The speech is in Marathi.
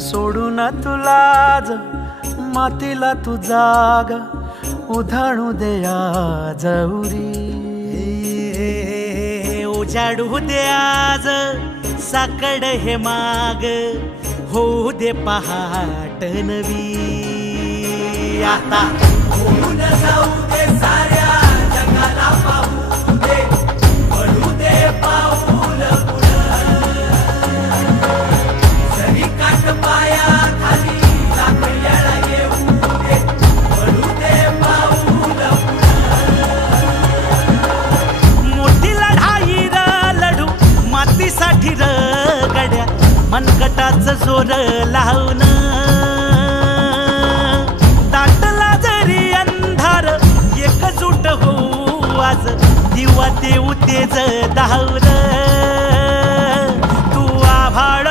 सोडून तुला मातीला तू जाग उधाणू दे आज उरी. उजाडू दे आज साकड हे माग होऊ दे पहाट नवी. आता होऊन जाऊ दे साऱ्या जगाला पाहू दे पडू दे पाऊल पुढं. जरी काट पाया खाली लाकड्याला येऊ दे पडू दे पाऊल पुढं. मोठी लढाई र लढू मातीसाठी र गड्या मनगटाचं जोर लावून. दाटला जरी अंधार एकजूट होऊ आज दिवा देऊ तेज धावर. तू आभाळ